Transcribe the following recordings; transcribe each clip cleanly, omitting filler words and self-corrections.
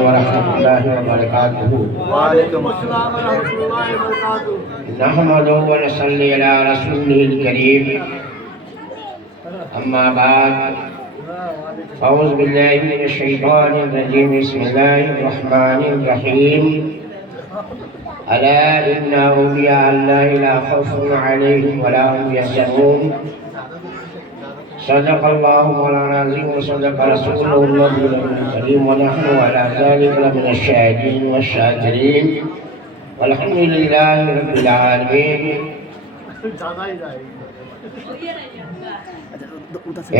व रहमतुल्लाहि व बरकातुहू। वालेकुम अस्सलाम व रहमतुल्लाहि व बरकातुहू। नहमदुहु व नसल्ली अला रसूलिहिल करीम। अम्मा बाद, औज़ु बिल्लाहि मिनश शैतानिर रजीम। बिस्मिल्लाहिर रहमानिर रहीम। अला इन्ना औलिया अल्लाहि ला खौफुन अलैहिम व ला हुम यहज़नून। सदक़ल्लाहु मौलाना अज़ीम व सदक़ रसूलुहुल नबीयुल करीम व नहनु अला ज़ालिका मिनश शाहिदीन व शाकिरीन वल्हम्दुलिल्लाहि रब्बिल आलमीन।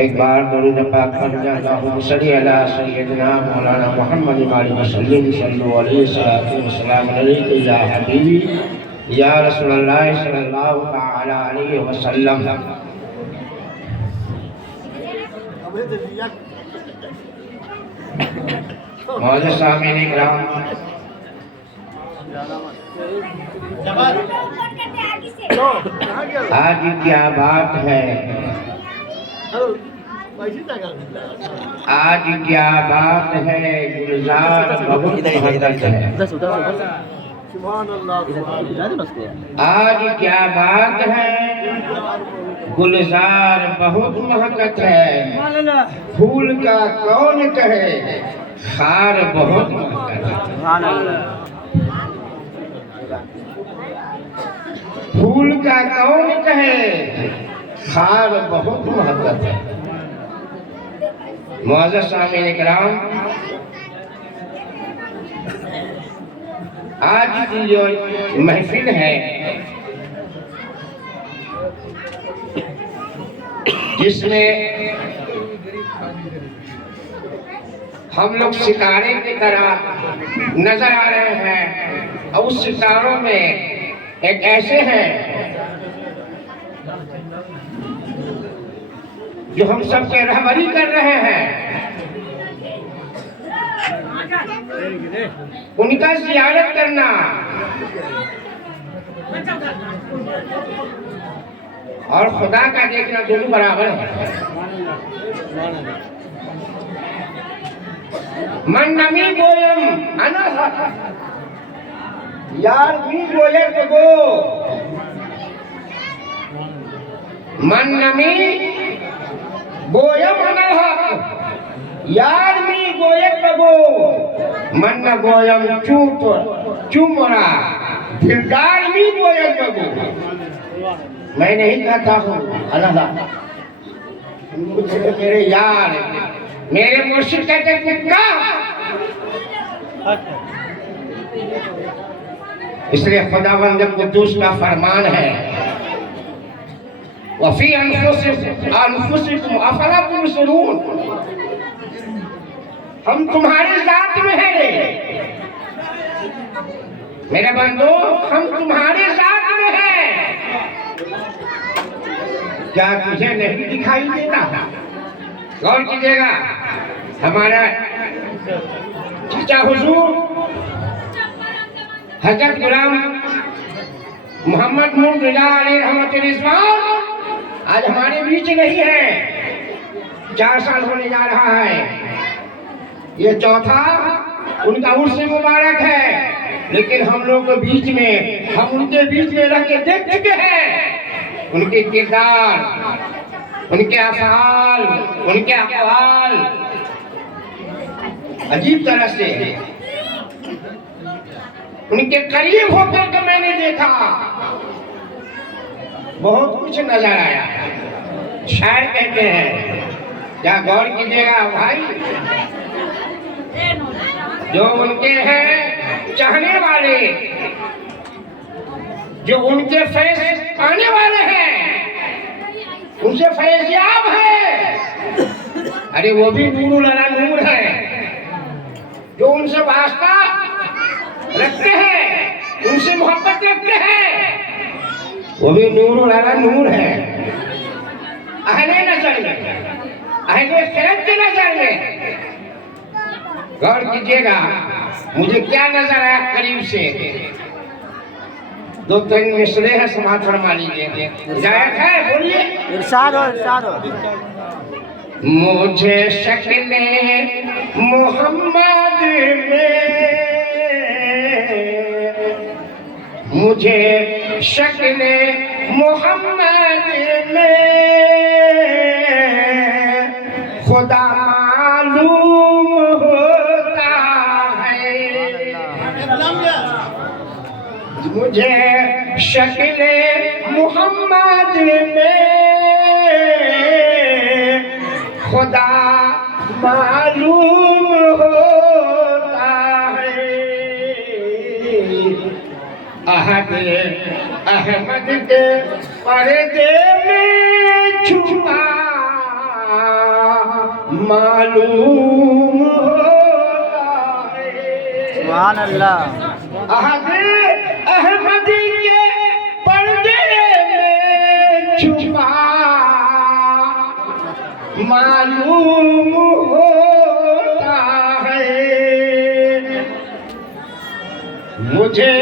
एक बार दरूद पाक पढ़ अल्लाहुम्मा सल्ली अला सय्यिदिना मौलाना मुहम्मद व सल्लिम सल्लल्लाहु अलैहि वसल्लम अलैका या हबीबी या रसूलल्लाह सल्लल्लाहु तआला अलैहि वसल्लम। मौजूद सामीन इकराम, आज क्या बात है, आज क्या बात है, गुलजार बहुत महंगा है। आज क्या बात है, गुलजार बहुत महकत है। फूल का कौन कहे, खार बहुत महकत है। फूल का कौन कहे, खार बहुत महकत है। मुअज़्ज़ज़ सामीन इकराम, आज की जो महफिल है, जिसमें हम लोग सितारे की तरह नजर आ रहे हैं, और उस सितारों में एक ऐसे हैं जो हम सबके रहबरी कर रहे हैं। उनका ज़ियारत करना और खुदा का देखना दोनों बराबर है। मन नमी गोयम अनह यार भी गोये गो, मन नमी गोयम अनह यार मी गोये गो, मन न गोयम चूप चुमरा दिलदार मी गोये गो। मैं नहीं कहता हूँ अल्लाह, मेरे यार मेरे मुर्शिद कहते कुत्ता। इसलिए खुदावंद कुद्दूस का फरमान है, वफी अनफुसिकुम अफला तुबसिरून, हम तुम्हारी जात में हैं मेरे बंदो, हम तुम्हारी जात में हैं। क्या तुझे नहीं दिखाई देता? गौर कीजिएगा, हमारा चाचा हुजूर हजरत गुलाम मोहम्मद मुर्तजा अलैहि रहमतुल इस्लाम आज हमारे बीच नहीं है। 4 साल होने जा रहा है, ये चौथा उनका उर्स मुबारक है। लेकिन हम लोग के बीच में, हम उनके बीच में रह के देख चुके हैं उनके किरदार, उनके अफ़आल, उनके अक़वाल अजीब तरह से उनके करीब होकर के मैंने देखा, बहुत कुछ नजर आया। शायर कहते हैं, क्या गौर कीजिएगा भाई, जो उनके हैं चाहने वाले, जो उनके फैज़ पाने वाले हैं, उनसे फैज़याब है। अरे वो भी नूरुल अला नूर है, जो उनसे वास्ता रखते हैं, उनसे मोहब्बत रखते हैं, वो भी नूरुल अला नूर है। अहले नज़र में, अहले ख़ैर की नज़र में गौर कीजिएगा, मुझे क्या नजर आया करीब से। 2-3 मिसरे हैं, समाज फरमा लीजिए। इजाजत है, बोलिए। इरशाद हो, इरशाद हो। मुझे शक्ल मोहम्मद में, मुझे शक्ल मोहम्मद में खुदा मालूम होता है। मुझे शक्ल मोहम्मद में खुदा मालूम होता है। अहमद के पर्दे में छुपा मालूम होता है। सुभान अल्लाह। अहमद के पर्दे में छुपा मालूम होता है। मुझे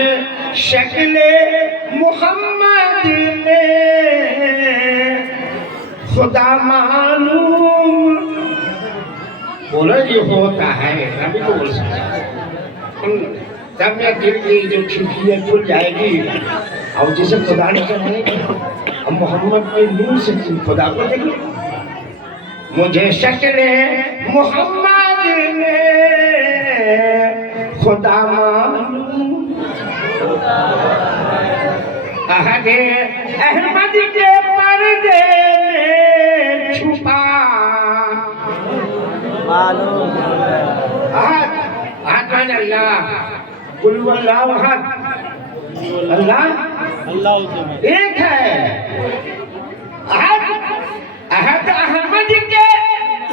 शक्ल मोहम्मद में खुदा मालूम बोलो ये होता है, अभी तो बोल सकते तब मैं दिल की जो खिड़कियाँ खुल जाएगी और जिसे खुदा ने बनाएगा हम मोहम्मद के नूर से खुदा को देखेंगे। मुझे शक्ल मोहम्मद में खुदा मालूम अहमद के पर्दे में छुपा मालूम अल्लाह अल्लाह एक है। अहमद के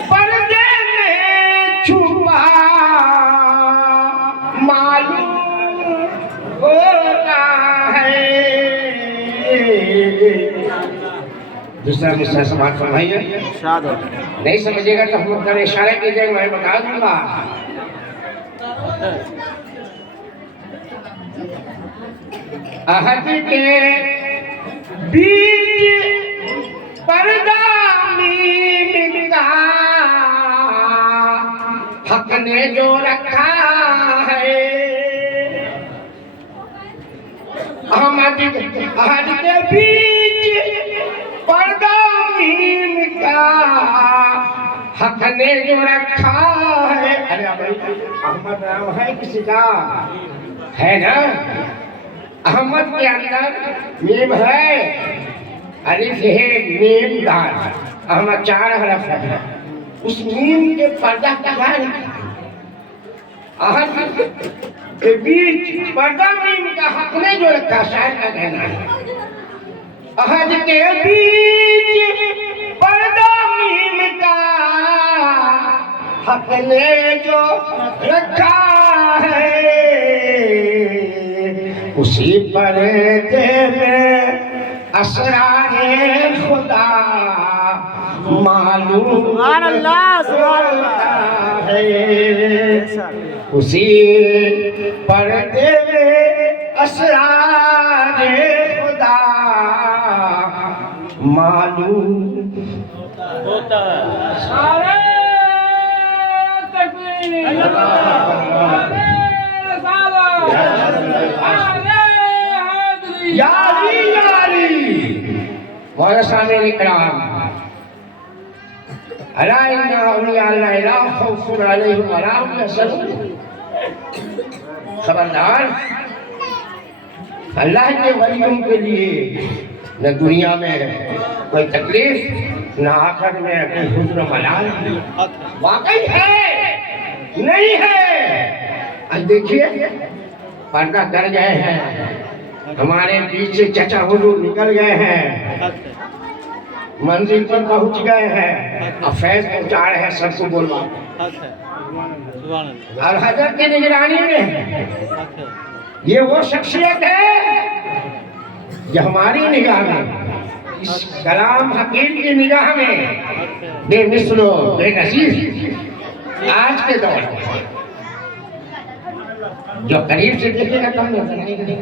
पर्दे में छुपा मालूम होता है। दूसरा मुझसे सवाल फरमाइए। नहीं समझिएगा तो हम लोग इशारे कीजिएगा, मैं बता दूंगा। अहद के बीच पर्दा मीम का हक ने जो रखा है। अहद के बीच पर्दा मीम का हक ने जो रखा है। अरे अहमद नाम है किसी का है ना? अहमद के अंदर मीम है, अलिफ है, मीम दाल, अहमद 4 हरफ है। उस मीम के पर्दा का है अहद के बीच पर्दा मीम का हक ने जो रखा, शायर का कहना है। अहद के बीच पर्दा मीम का हक ने जो रखा है। उसी पर्दे में असरारे खुदा मालूम है। उसी पर्दे में असरारे खुदा मालूम होता है। यारी यारी वारसाने इकराम अला इन्ना औलिया अल्लाह ला खौफुन अलैहिम वला हुम यहज़नून। खबरदार, अल्लाह के वलियों के लिए न दुनिया में कोई तकलीफ न आखिर में कोई हुस्न मलाल वाकई है नहीं है। आज देखिए पर्दा कर गए हैं, हमारे बीच से चचा हुजूर निकल गए हैं, मंजिल पर पहुंच गए हैं, अब फैज पहुंचा रहे हैं सबको बोलवा। और हजरत की निगरानी में ये वो शख्सियत है जो हमारी निगाह में, इस कलाम हकीम की निगाह में बेमिसलो बेनज़ीर आज के दौर में जो करीब से देखेगा तब नहीं।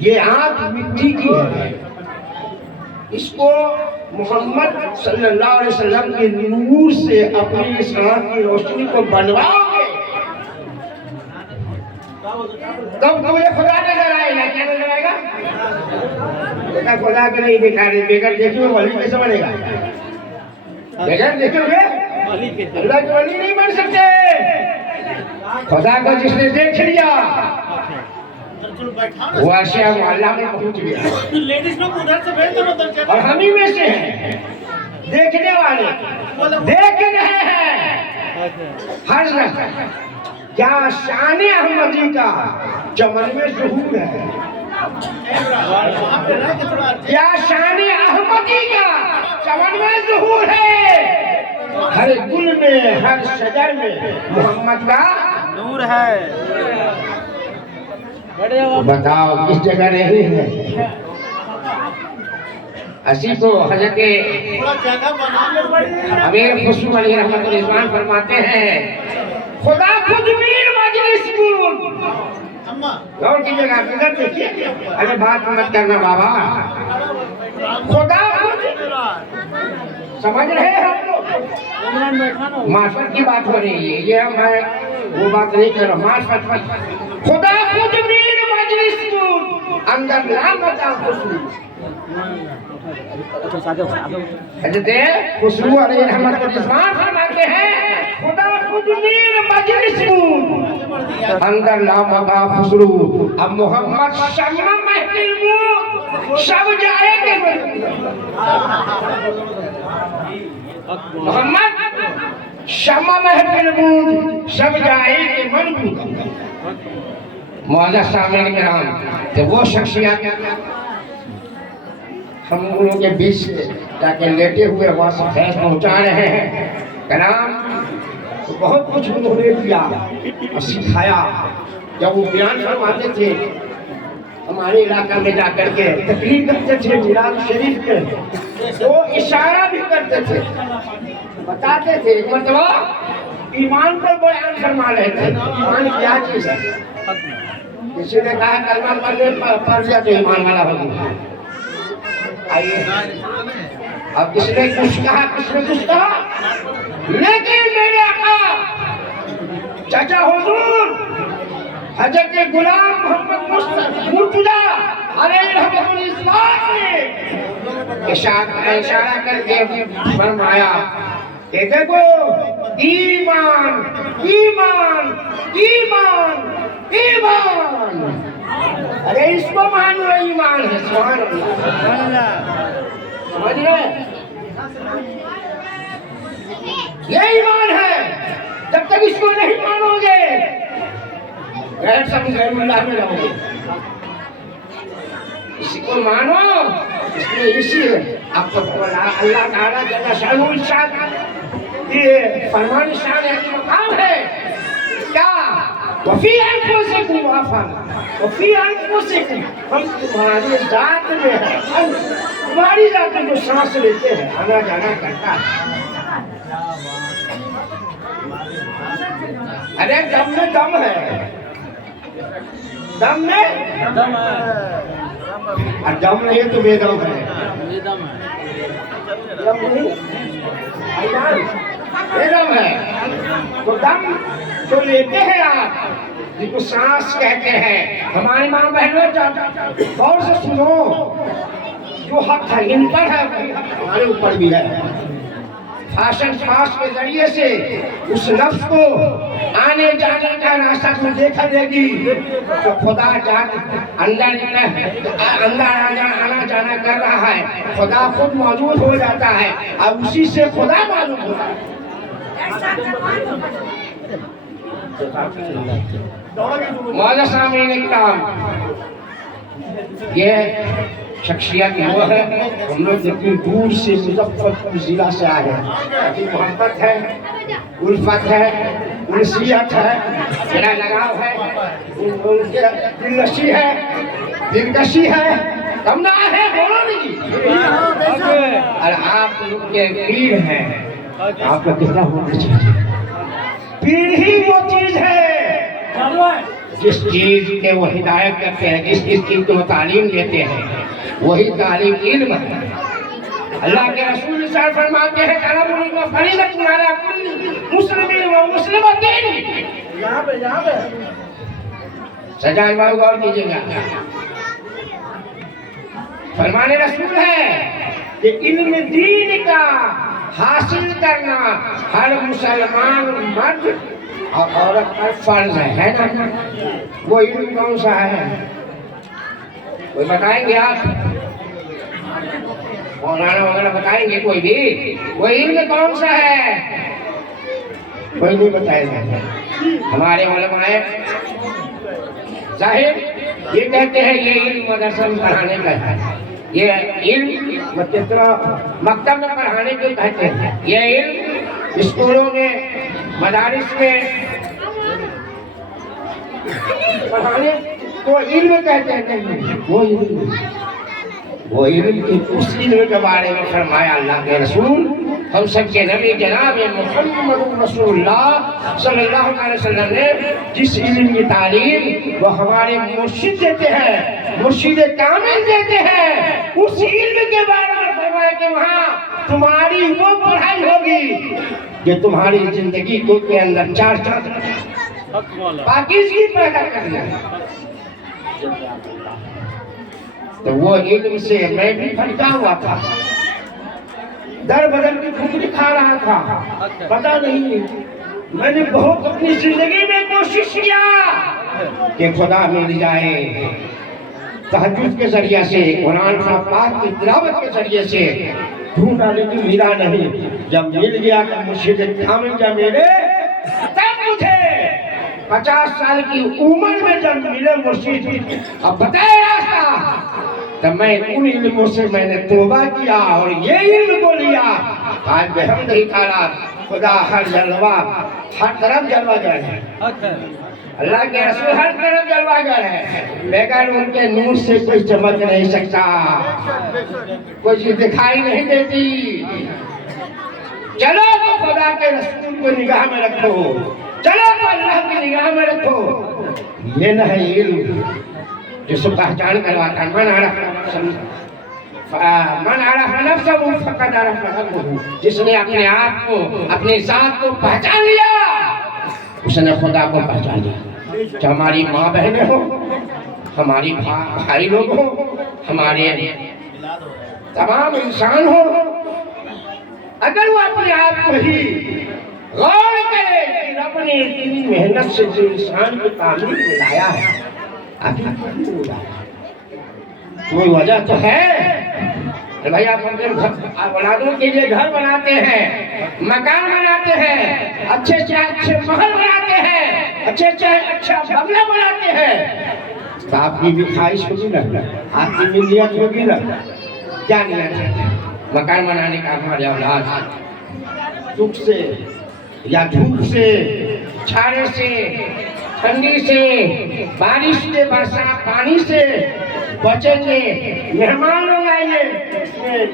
ये आंख मिट्टी की है, इसको मोहम्मद सल्लल्लाहु अलैहि वसल्लम के नूर से अपनी इस आँख की रोशनी को बनवाओगे तब तुम्हें खुदा नजर आएगा। क्या नजर आएगा? बेटा खुदा के नहीं दिखा रहे, बेगर देखे हुए वली कैसे बनेगा? बेगर देखे हुए अल्लाह के वली नहीं बन सकते। खुदा को जिसने देख लिया वो आशिया मोहल्ला में पहुंच गया। लेडीज लोग उधर से भेज दो और हम ही में से हैं देखने वाले, देख रहे हैं हर लम्हा। क्या शान अहमदी का चमन में ज़हूर है, क्या शान अहमदी का चमन में ज़हूर है। हर गुल में हर शजर में मोहम्मद का नूर है। बताओ किस जगह नहीं है? असी को हजरत अमीर खुशबू अली रहमतुल्लाह रिजवान फरमाते हैं, खुदा खुद मीर मजलिस गौर कीजिएगा, किधर देखिए। अरे बात मत करना बाबा, खुदा खुद समझ रहे हैं हम लोग। मार्फत की बात हो रही है, ये मैं वो बात नहीं कर रहा। मार्फत खुदा खुद मीर मजलिस अंदर ला मता खुशबू। हजरत खुशबू अलैहि रहमतुल्लाह रिजवान फरमाते हैं, खुदा खुद मीर मजलिस अंदर ला मता खुशबू। अब मोहम्मद शम्मा महफिल सब जाएंगे। मोहम्मद शम्मा महफिल सब जाएंगे मन मौला सामने किराम। तो वो शख्सियत हम लोगों के बीच जाके लेटे हुए वहाँ से फैज पहुँचा रहे हैं। कलाम तो बहुत कुछ उन्होंने किया और सिखाया। जब वो बयान फरमाते थे हमारे इलाका में जाकर के तकरीर करते थे मिलाद शरीफ के, तो इशारा भी करते थे, बताते थे। मतलब ईमान पर बयान फरमा रहे थे। ईमान क्या चीज़ है? किसी ने कहा कलमा पढ़ लिया तो ईमान वाला हो गया। आइए, अब किसने कुछ कहा, किसने कुछ कहा, लेकिन मेरे आका चाचा हुजूर हजरत गुलाम मोहम्मद मुर्तजा अलैहि रहमतुल्लाह ने इशारा करके फरमाया कि देखो ईमान ईमान ईमान ईमान। अरे इसको मानो ईमान है। सुभान अल्लाह, समझ रहे? ये ईमान है। जब तक इसको नहीं मानोगे गैर समझ में रहोगे। इसी को मानो, इसमें इसी आपको अल्लाह ताला जल्ल शानु ये फरमान शान है कि मकाम है क्या वफी अनफुसिकुम वाफन वफी अनफुसिकुम। हम तुम्हारी जात में है, हम तुम्हारी जात में जो सांस लेते हैं आना जाना करता है। अरे दम में दम है, दम में दम है, और दम नहीं तो बेदम है। दम है, दम नहीं बेदम है। तो दम तो लेते हैं आप, जिसको सांस कहते हैं। हमारी माँ बहनों गौर से सुनो, जो हक है इन पर है वही हक हमारे ऊपर भी है। भाषण श्वास के जरिए से उस नफ्स को आने जाने का रास्ता तुम देखा देगी तो खुदा अंदर आना जाना कर रहा है। खुदा खुद मौजूद हो जाता है और उसी से खुदा मालूम होता है। मौला सामीन इकराम, ये शख्सियत वो है। हम लोग जितनी दूर से मुजफ्फरपुर जिला से आए हैं, मोहब्बत है, उल्फत है, उनसियत है, मेरा लगाव है, दिलनशी है, दिलकशी है, कमना है, बोलो नहीं। और आप लोग के पीर हैं, आपका कितना होना चाहिए। पीर ही वो चीज है जिस चीज के वो हिदायत करते हैं, जिस चीज की वो तालीम देते हैं, वही तालीम इल्म है। अल्लाह के रसूल सर फरमाते हैं तलबुल इल्म फरीज़तुन अला कुल्ली मुस्लिमिन व मुस्लिमतिन। यहाँ पे सजान बाबू गौर कीजिएगा, फरमाने रसूल है कि इल्म दीन का हासिल करना हर मुसलमान मर्द और औरत पर फर्ज है ना। वो इल्म कौन सा है, कोई बताएंगे आप? मौलाना वगैरह बताएंगे कोई भी? वो इल्म कौन सा है? कोई नहीं बताएगा। हमारे उलमाए जाहिर ये कहते हैं ये इल्म मदरसा में पढ़ाने का है, ये इल्म मकतब में पढ़ाने को कहते हैं, ये इल्म स्कूलों में मदारिस में पढ़ाने को इल्म कहते हैं। नहीं, वो इल्म की उस इल्म के बारे में फरमाया अल्लाह के रसूल हम सबके नबी जनाब मुहम्मद रसूलुल्लाह सल्लल्लाहु अलैहि वसल्लम ने जिस इल्म की तालीम वो हमारे मुर्शिद देते हैं, मुर्शिद कामिल देते हैं, उस इल्म के बारे में फरमाया कि वहाँ तुम्हारी वो पढ़ाई होगी कि तुम्हारी जिंदगी को के अंदर चार चांद पाकीज़गी पैदा करना। तो वो इल्म से मैं भी भटका हुआ था, दर बदर की ठुकरी खा रहा था, पता नहीं मैंने बहुत अपनी जिंदगी में कोशिश किया कि खुदा मिल जाए, तहज्जुद के जरिए से, कुरान पाक की तिलावत के जरिए से ढूंढा, लेकिन मिला नहीं। जब मिल गया तो मुर्शिद कामिल जब मिले तब मुझे 50 साल की उम्र में जब मिले मुर्शिद अब बताया रास्ता, तब मैं उन इल्मों से मैंने तौबा किया और ये इल्म को लिया। आज बेहमद ही ताला खुदा हर जलवा हर तरफ जलवागर है, अल्लाह के रसूल हर तरफ जलवागर है, बगैर उनके नूर से कोई चमक नहीं सकता, कोई चीज दिखाई नहीं देती। चलो तो खुदा के रसूल को निगाह में रखो, चलो तो अल्लाह की निगाह में रखो। ये न है इल्म जिसको पहचान करवाता है, मन आरफ नफ्सहु फक़द अरफ़ रब्बहु, जिसने अपने आप को अपने जात को पहचान लिया उसने खुदा को पहचान लिया। चाहे हमारी माँ बहनें हो, हमारी भाई लोग हो, हमारे तमाम इंसान हो, अगर वो अपने आप को ही गौर करे कि रब ने इतनी मेहनत से जो इंसान को तामीर दिलाया है, कोई वजह तो है भाई। आप अपने औलादों के लिए घर बनाते हैं, मकान बनाते हैं, अच्छे से अच्छे महल बनाते हैं, अच्छे से अच्छा बंगला बनाते हैं, तो आपकी भी ख्वाहिश होगी ना, आपकी भी नियत होगी ना। क्या नियत है? मकान बनाने का हमारे औलाद दुख से या धूप से, छाड़े से, ठंडी से, बारिश से, बरसात पानी से बचेंगे। मेहमान लोग आएंगे,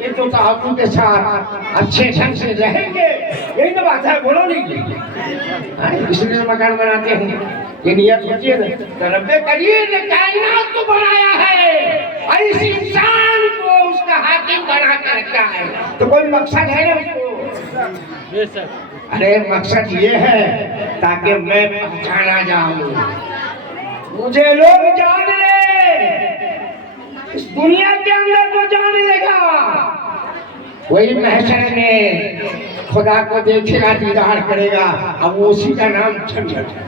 ये तो तहफ़्फ़ुज़ के साथ अच्छे ढंग से रहेंगे, यही तो बात है। बोलो नहीं, इसलिए मकान बनाते हैं, ये नियत होती है ना। तो रब्बे करीम ने कायनात को बनाया है और इस इंसान को उसका हाकिम बना कर रखा है, तो कोई मकसद है ना उसको। अरे मकसद ये है ताकि मैं पहचाना जाऊं, मुझे लोग जान ले, इस दुनिया के अंदर तो जान लेगा, वही महशर में खुदा को देखेगा, दीदार करेगा, अब वो उसी का नाम जन्नत है।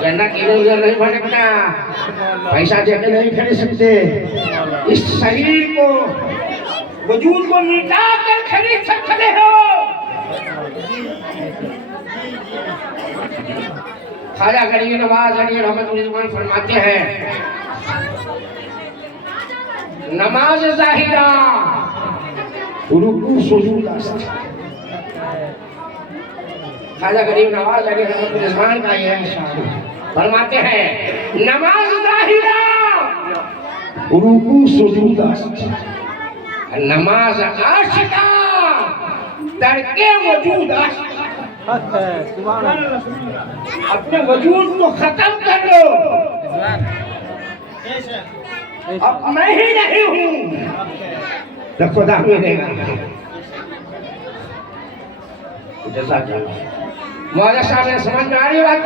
जन्नत इधर नहीं भटकता, पैसा देके नहीं खरीद सकते, इस शरीर को वजूद को मिटा कर खरीद सकते हो। ख्वाजा गरीब नवाज अली रहमतुल्लाह फरमाते हैं, नमाज ज़ाहिरा रुकू सुजूद अस्त। ख्वाजा गरीब नवाज अली रहमतुल्लाह का यह इशारा फरमाते हैं, नमाज ज़ाहिरा रुकू सुजूद अस्त, नमाज आशिका तर्के वजूद आशिका। अपने वजूद को खत्म कर लो, अब मैं ही नहीं हूँ तो खुदा मिलेगा। जैसा मौला साहब ने समझ में आ रही बात।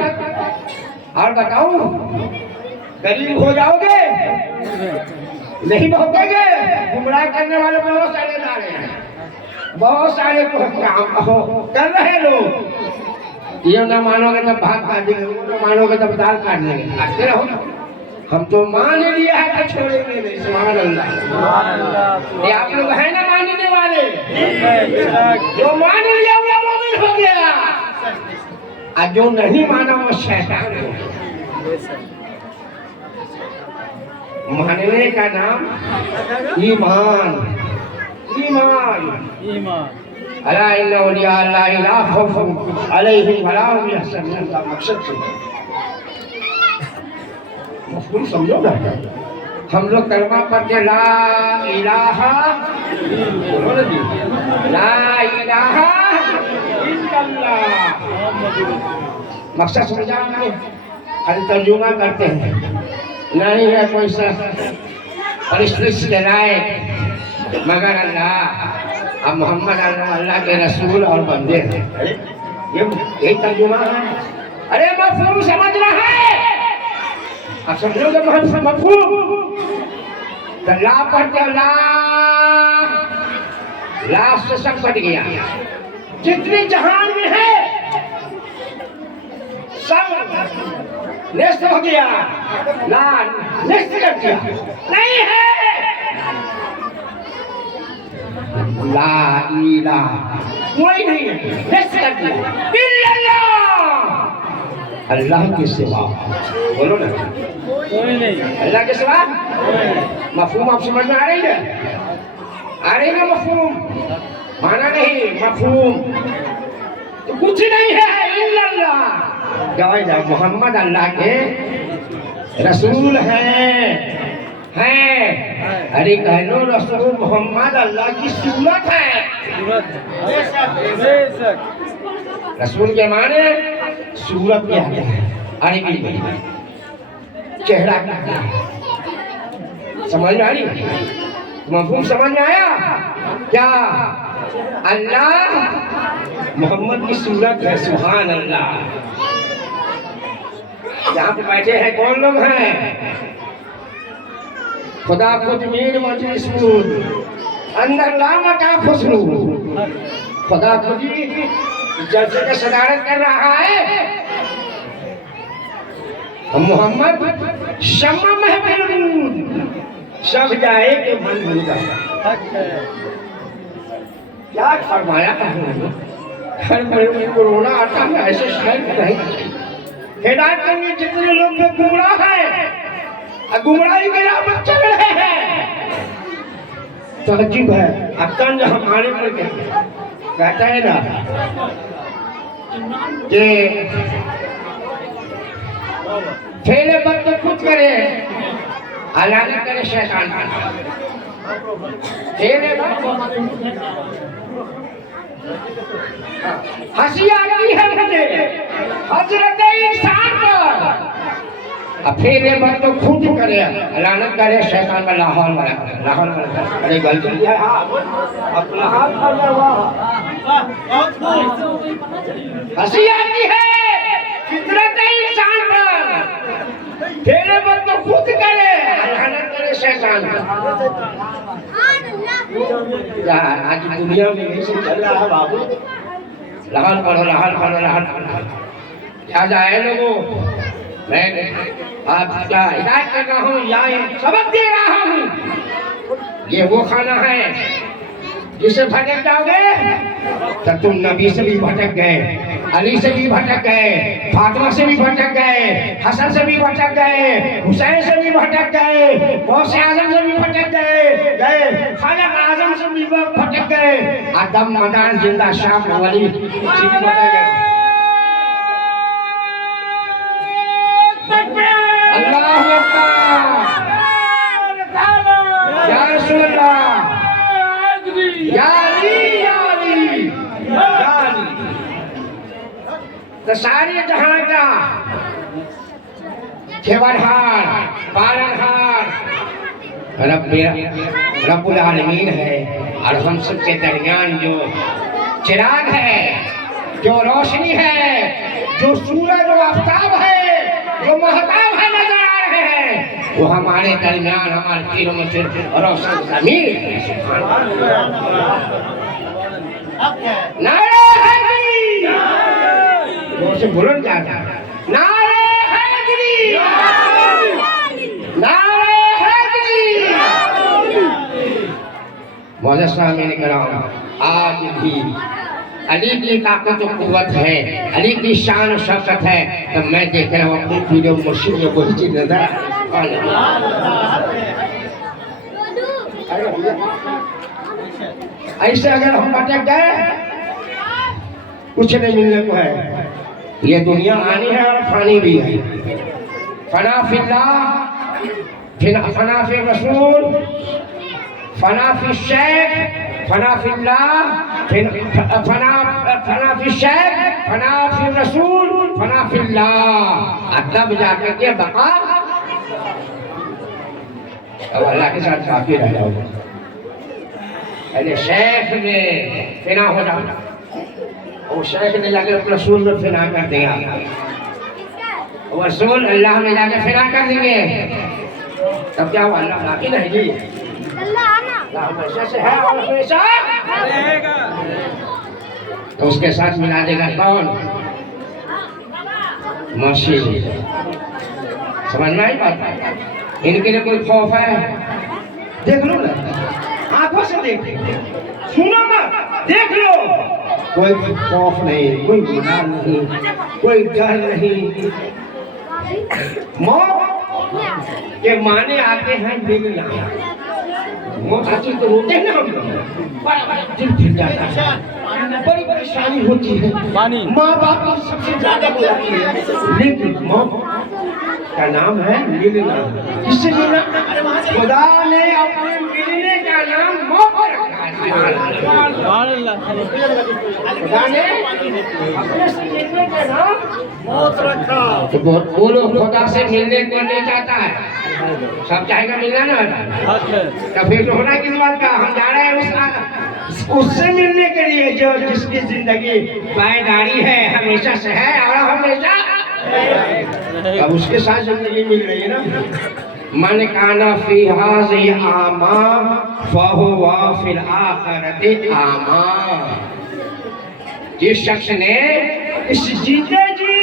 और बताऊं, गरीब हो जाओगे नहीं भोगोगे। गुमराह करने वाले बहुत सारे जा रहे हैं, बहुत सारे कर रहे लोग। ये ना मानोगे तब भात काट देंगे, वो ना मानोगे तब दाल काट देंगे, काटते रहो। हम तो मान लिया है तो छोड़ेंगे नहीं। सुभान अल्लाह। ये आप लोग हैं ना मानने वाले, जो मान लिया वो मोमिन हो गया, और जो नहीं माना वो शैतान हो गया। मानने का नाम ईमान। ईमान ईमान। अला इन्ना औलिया अल्लाह ला खौफ अलैहिम वला हुम यहज़नून का मकसद है। मफहूम समझो ना। हम लोग कलमा पढ़ते ला इलाहा, बोलो ना जी, ला इलाहा इल्लल्लाह। मकसद समझा आपने? खाली तर्जुमा करते हैं, नहीं है कोई सा परिश्रित के लायक मगर अल्लाह। अब मोहम्मद अल्लाह के रसूल और बंदे हैं। ये यही तर्जुमा है। अरे मफहूम समझ रहा है? अब समझोगे मफहूम। तो ला पढ़ते ला, ला से सब कट गया। जितनी जहान में है सब नष्ट हो गया, ला नष्ट कर दिया, नहीं है। ला इलाहा कोई नहीं है, नष्ट कर दिया। इल्लल्लाह, अल्लाह के सिवा, बोलो ना, कोई नहीं। अल्लाह के सिवा। मफहूम आप समझ में आ रही है? आ रही है मफहूम? माना नहीं मफहूम तो कुछ नहीं है इल्लल्लाह। गवाही दे मोहम्मद अल्लाह के रसूल हैं। अरे कह लो रसूल मोहम्मद अल्लाह की सूरत है। रसूल के माने सूरत क्या है? अरबी में चेहरा क्या है? समझ में आ रही? मफहूम समझ में आया क्या? अल्लाह मोहम्मद की सूरत है। सुभान अल्लाह। यहाँ पे बैठे हैं कौन लोग हैं? खुदा खुद मीर मजलिस अंदर लामा का खुशरू। खुदा खुद ही जलसे का सदारत कर रहा है। मोहम्मद शम्मा महमूद सब जाए के मन क्या फरमाया है? हर महीने कोरोना आता है, ऐसे शायद नहीं। हिदायत करने जितने लोग जो गुमराह हैं, गुमराही में राह चल रहे हैं। तहजीब है अब तंज हमारे पर कहता है ना कि फेले पर तो खुद करे, अल्लाह न करे शैतान फेले हंसी आती है मुझे हजरत इंसान पर। अब फिर ये बात तो खुद करे, लानत करे शैतान का लाहौल वाला। अरे गलती है अपना हाथ हंसी आती है फितरत इंसान पर। फिर ये बात तो खुद करे, लानत करे शैतान का। आज दुनिया में यही सब चल रहा है बाबू। लाहौल पढ़ो क्या जाए लोगों। मैं आपका हिदायत कर रहा हूँ या सबक दे रहा हूँ। ये वो खाना है जिसे भटक जाओगे तब तुम नबी से भी भटक गए, अली से भी भटक गए, फातिमा से भी भटक गए, हसन से भी भटक गए, हुसैन से भी भटक गए, गौसे आजम से भी भटक गए, खालिक आजम से भी भटक गए, आदम मदान जिंदा शाह वली अल्लाह या रसूल अल्लाह या अली तो सारे जहां का खेवरहार, पालनहार, रब्बुल आलमीन है और हम सबके दरमियान जो चिराग है, जो रोशनी है, जो सूरज और आफताब है, जो महताब है नजर आ रहे हैं, वो हमारे दरमियान हमारे पीरों में से रोशन ज़मीर है। सुभान अल्लाह। नारे हैदरी, जोर से बुलंद जाता है। नारे हैदरी, नारे हैदरी। मौजूद सामीन कराम, आज भी अली की ताकत और कुव्वत है, अली की शान और शौकत है। तो मैं देख रहा हूँ अपनी वीडियो मशीन में कोई चीज नजर ऐसे अगर हम भटक गए कुछ नहीं मिलने को है। ये दुनिया आनी है और फानी भी है। फना फिल्लाह, फना फिर रसूल, फना फिर शेख, फना फिल्लाह, फना फिर शेख, फना फिर रसूल, फना फिल्लाह। तब जाकर के बका अब अल्लाह के साथ काफी रह जाओगे। पहले शेख में फिना हो जाओ और शेख ने जाकर रसूल में फिना कर देगा और रसूल अल्लाह में जाकर फिना कर देंगे। तब क्या हुआ? अल्लाह बाकी नहीं जी, अल्लाह हमेशा से है और हमेशा रहेगा। तो उसके साथ मिला देगा कौन? मशीन। समझ में आई बात? इनके लिए कोई खौफ है? देख लो ना, आंखों से देख, सुनो मत, देख लो। कोई खौफ नहीं, कोई गुनाह नहीं, कोई डर नहीं। मौत के माने आते हैं मिलना। मौत आती तो रोते हैं ना हम लोग, दिल फिर जाता है, बड़ी परेशानी होती है। माँ बाप को सबसे ज्यादा बुलाती है, लेकिन मौत का नाम है मिलना। किससे मिलना? खुदा ने अपने मिलने का नाम मौत रखा है। खुदा ने अपने से मिलने का नाम मौत रखा। तो बोलो, खुदा से मिलने को नहीं चाहता है? सब चाहेगा मिलना ना। तो फिर तो होना किस बात का? हम जा रहे हैं उससे मिलने के लिए जो जिसकी जिंदगी पायदारी है, हमेशा से है और हमेशा। अब उसके साथ जिंदगी मिल रही है ना। मन काना फी हाज़ी आमा फहुवा फिल आखिरति आमा। जिस शख्स ने इस जीते जी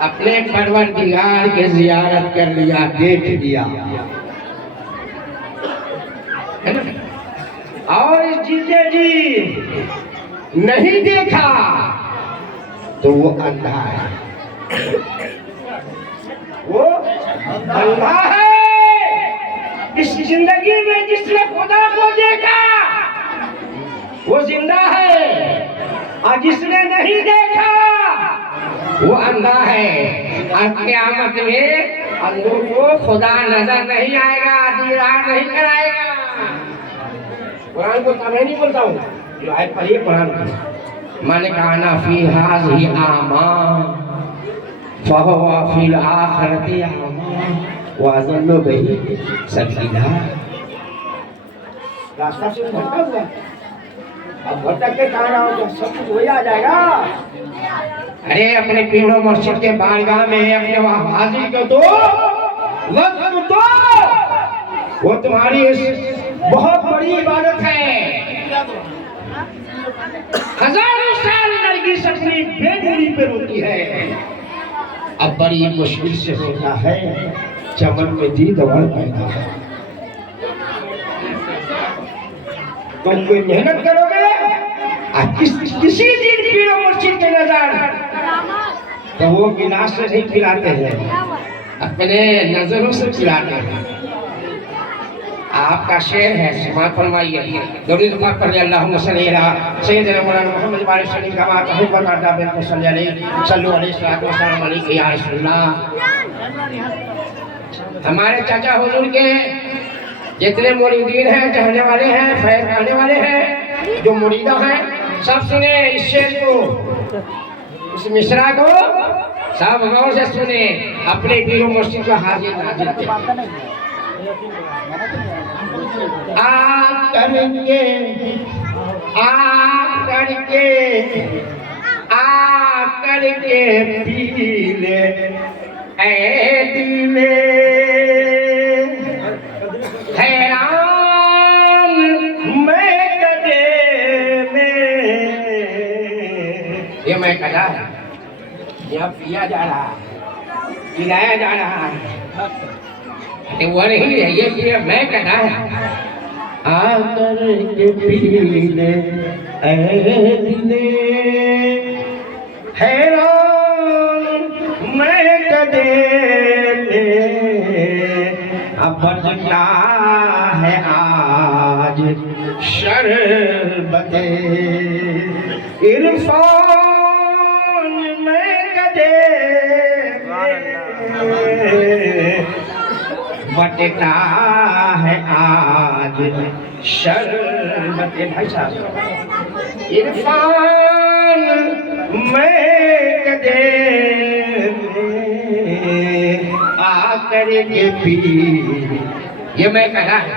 अपने परवरदिगार की जियारत कर लिया, देख लिया, है ना? और इस जीते जी नहीं देखा तो वो अंधा है, वो अंधा है। इस जिंदगी में जिसने खुदा को देखा वो जिंदा है, और जिसने नहीं देखा वो अंधा है। और क़यामत में अंधों को खुदा नजर नहीं आएगा, दीदार नहीं कराएगा। कुरान को तब नहीं बोलता हूँ, जो आयत पढ़िए कुरान की। मन काना फी हाज़ी आमा फहुवा फिल आखिरति आमा व अज़ल्लु बिही सबीला। रास्ता से भटका हुआ, अब भटक के कहाँ रहोगे? सब कुछ वही आ जाएगा। अरे अपने पीरों मस्जिद के बारगाह में अपने वहाँ हाजिर को दो, वक्त दो। वो तुम्हारी बहुत बड़ी इबादत है। हजारों साल नरगिस अपनी बेगुनी पे रोती है, अब बड़ी मुश्किल से होता है चमन में दीद और पैदा है। तुम कोई मेहनत करोगे किसी दिन पीरो मस्जिद के नजर, तो वो गिलास से नहीं खिलाते हैं, अपने नजरों से खिलाते हैं। आपका शेर है, समाज फरमाइए। दरूद पाक पढ़िए, अल्लाहुम्मा सल्ली अला सय्यिदिना मौलाना मुहम्मद व आलिहि वसल्लम कमा तहब्बत अदा बिन सल्लल्लाहु अलैहि वसल्लम या रसूलल्लाह। हमारे चाचा हुजूर के जितने मुरीदीन हैं, चाहने वाले हैं, फैज़ पाने वाले हैं, जो मुरीदा हैं, सब सुने इस शेर को, इस मिसरा को सब गौर से सुने। अपने पीरों मस्जिद को हाजिर नाजिर थे। आकर के पी ले ऐ दिले हैरान मैं कदे में। ये मैं कदा यह पिया जा रहा, पिलाया जा रहा है, वो नहीं है, ये मैं कदा है। आकर के पी ले ऐ दिले हैरान मैं कदे अब बजता है आज शरबते इरफान में कदे बटता है आज शरबते। भाई साहब इरफान मैं कदे आकर के पी। ये मैं कहा है,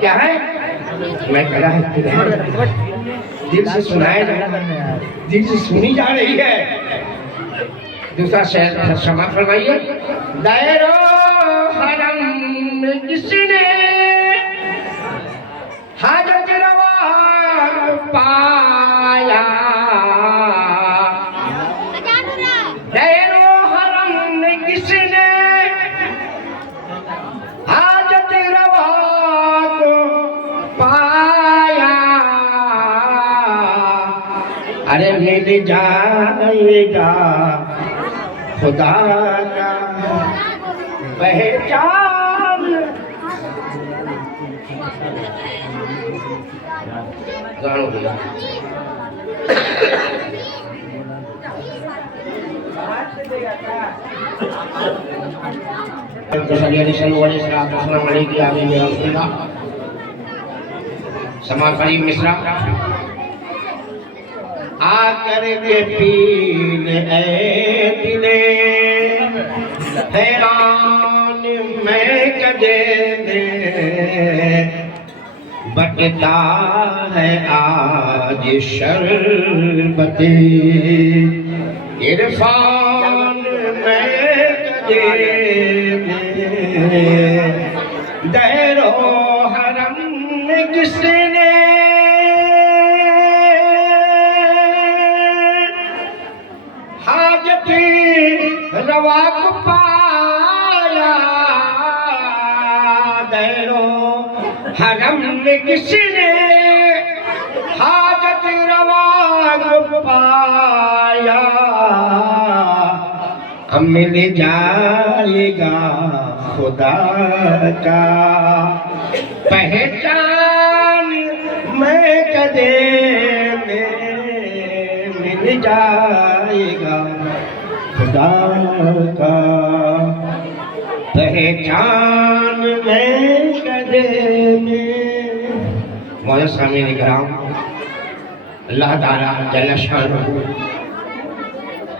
क्या है? मैं कहा है, दिल से सुनाया जा रहा है, दिल से सुनी जा रही है। दूसरा शेर क्षमा फरमाइए। दायरो हरम में किसने हाजत रवा पाया, दायरो हरम में किसने हाजत रवा को पाया। अरे मिल जाएगा खुदा का पहचान। गानो दिया समाज करीम मिश्रा। आकर के पील ऐ दिले हैरान मैं कदे बटता है आज शरबते इरफान मैं कदे दहरो हरम में किसने हाजत रवा को पाया। दहरो हरम में किसने हाजत रवा को पाया। हम मिल जाएगा खुदा का पहचान मैं कदे में मिल जाएगा खुदा का पहचान मैं कदे में। मौलाना सामीन इकराम, अल्लाह ताला जल्ल शानुहु